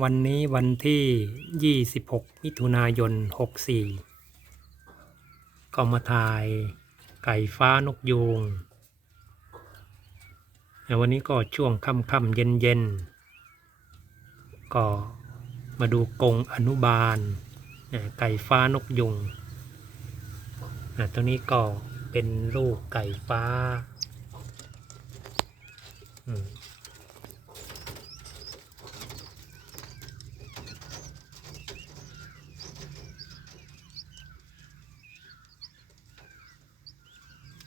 วันนี้วันที่ 26 มิถุนายน 64 ก็มาถ่ายไก่ฟ้านกยูงแต่วันนี้ก็ช่วงค่ำๆเย็นๆก็มาดูกรงอนุบาล ไก่ฟ้านกยุงตัวนี้ก็เป็นลูกไก่ฟ้า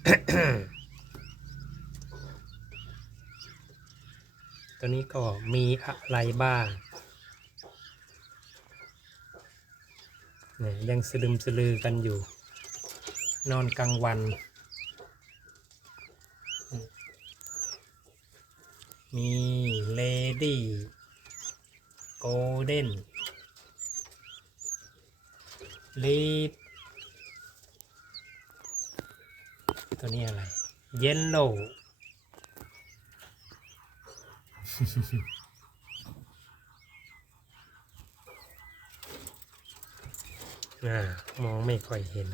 ตัวนี้ก็มีอะไรบ้างเนี่ยยังสลึมสลือกันอยู่ นอนกลางวัน มีเลดี้โกลเด้นลีฟ ตัวนี้อะไร เยลโล่มองไม่ค่อยเห็น